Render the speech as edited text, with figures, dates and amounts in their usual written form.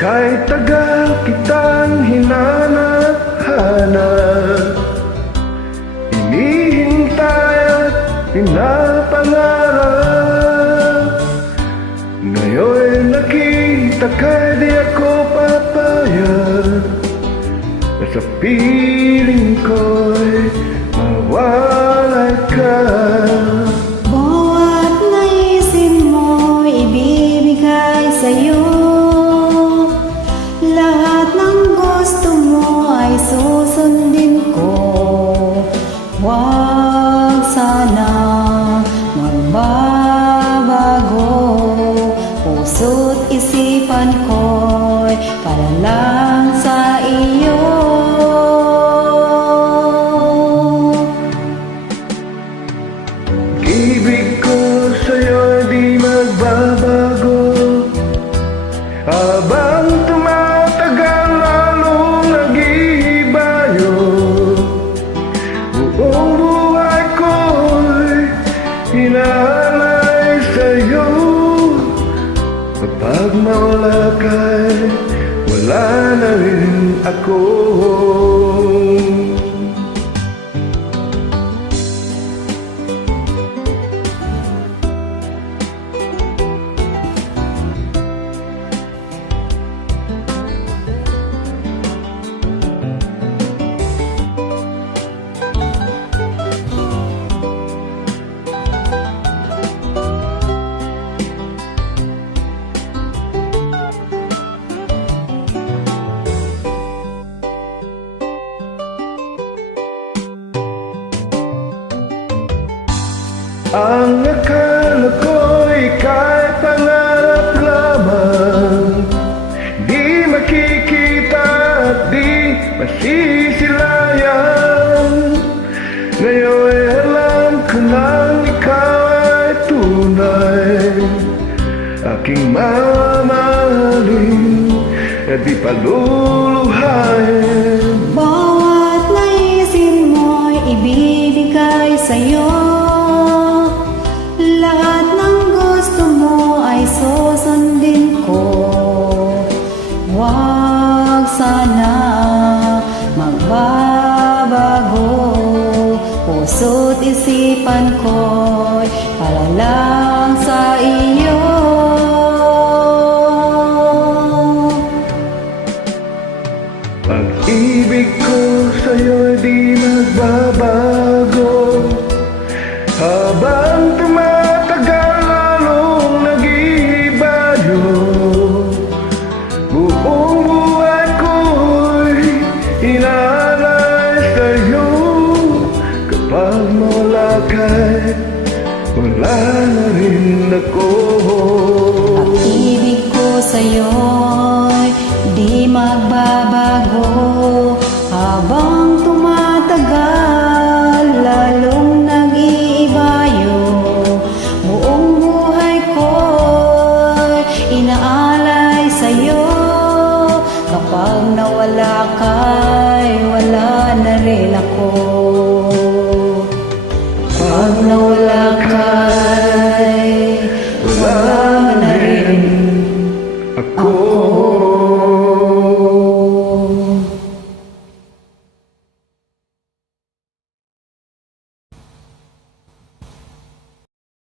Kahit tagal kitang hinanap-hanap, hinihintay at pinapangarap, ngayon nakita ka'y di ako papayag, na sa piling ko'y mawalay ka. Bawat naisin mo ibibigay sa'yo, lahat ng gusto mo ay susundin ko. Huwag sana magbabago, puso't isipan ko'y para lang sa iyo. Ibig ko sa'yo di magbabago, habang tumatagal lalong nag-iibayo. Buong buhay ko'y hinaalay sa'yo, kapag mawala ka'y wala na rin ako. Ang akala ko'y kahit pangarap lamang, di makikita at di masisilayan. Ngayon ay alam ko nang ikaw ay tunay, aking mamahalin at di paluluhain. Bawat naisin mo'y ibibigay sa'yo, lahat ng gusto mo ay susundin ko. Huwag sana magbabago, puso't isipan ko'y para lang sa iyo. Pag-ibig ko sa'yo'y di magbabago, habang tumatagal lalong nag-iibayo. Buong buhay ko'y inaalay sa'yo, kapag mawala ka'y wala na rin ako. Pag-ibig ko sa'yo'y di magbabago,